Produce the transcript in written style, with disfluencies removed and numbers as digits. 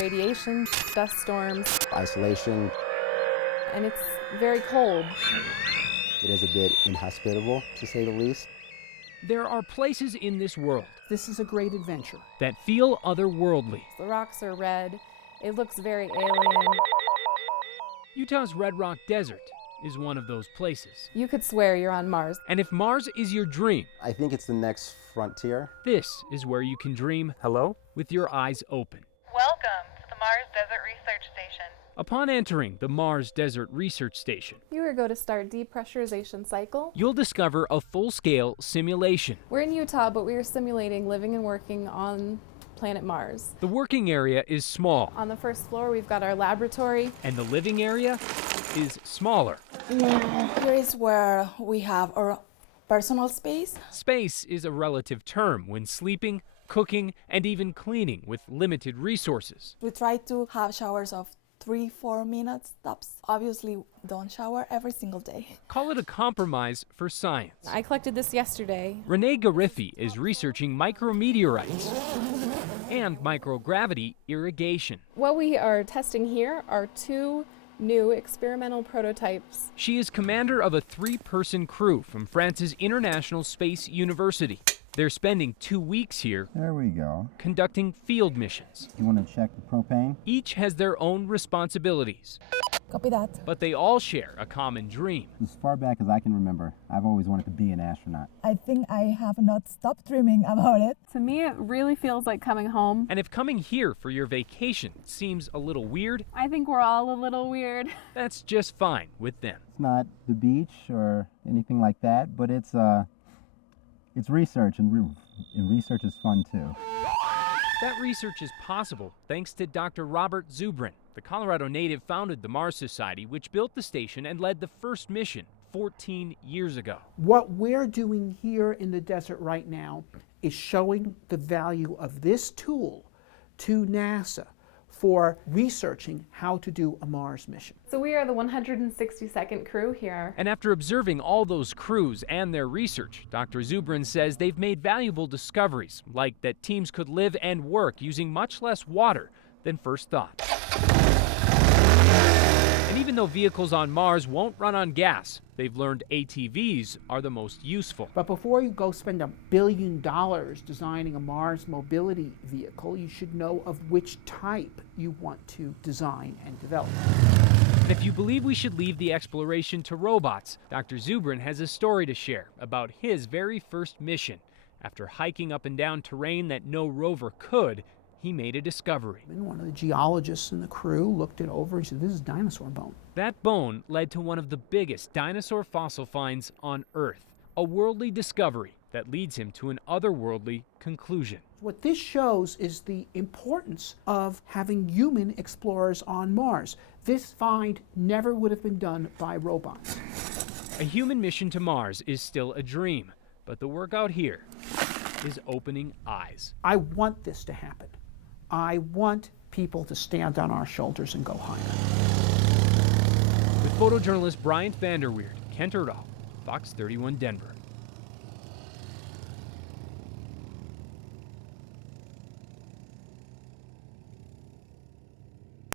radiation, dust storms, isolation. and it's very cold. It is a bit inhospitable, to say the least. There are places in this world This is a great adventure. that feel otherworldly. The rocks are red. It looks very alien. Utah's Red Rock Desert is one of those places. You could swear you're on Mars. And if Mars is your dream, I think it's the next frontier. this is where you can dream with your eyes open. Welcome to the Mars Desert Research Station. Upon entering the Mars Desert Research Station, You are going to start depressurization cycle. you'll discover a full-scale simulation. We're in Utah, but we are simulating living and working on planet Mars. The working area is small, On the first floor, we've got our laboratory. and the living area is smaller. Here is where we have our personal space. Space is a relative term when sleeping, cooking, and even cleaning with limited resources. We try to have showers of 3-4 minutes tops. Obviously, don't shower every single day. Call it a compromise for science. I collected this yesterday. Renee Gariffi is researching micrometeorites and microgravity irrigation. What we are testing here are 2 new experimental prototypes. She is commander of a 3-person crew from France's International Space University. They're spending 2 weeks here There we go. conducting field missions. You want to check the propane? Each has their own responsibilities, Copy that. but they all share a common dream. As far back as I can remember, I've always wanted to be an astronaut. I think I have not stopped dreaming about it. To me, it really feels like coming home. And if coming here for your vacation seems a little weird, I think we're all a little weird. that's just fine with them. It's not the beach or anything like that, but it's research, and research is fun too. That research is possible thanks to Dr. Robert Zubrin. The Colorado native founded the Mars Society, which built the station and led the first mission 14 years ago. What we're doing here in the desert right now is showing the value of this tool to NASA for researching how to do a Mars mission. So we are the 162nd crew here. And after observing all those crews and their research, Dr. Zubrin says they've made valuable discoveries, like that teams could live and work using much less water than first thought. And even though vehicles on Mars won't run on gas, they've learned ATVs are the most useful. But before you go spend $1 billion designing a Mars mobility vehicle, you should know of which type you want to design and develop. And if you believe we should leave the exploration to robots, Dr. Zubrin has a story to share about his very first mission. After hiking up and down terrain that no rover could, he made a discovery. And one of the geologists in the crew looked it over and said, "This is dinosaur bone." That bone led to one of the biggest dinosaur fossil finds on Earth, a worldly discovery that leads him to an otherworldly conclusion. What this shows is the importance of having human explorers on Mars. This find never would have been done by robots. A human mission to Mars is still a dream, but the work out here is opening eyes. I want this to happen. I want people to stand on our shoulders and go higher. With photojournalist Bryant Vanderweerd, Kent Erdahl, Fox 31 Denver.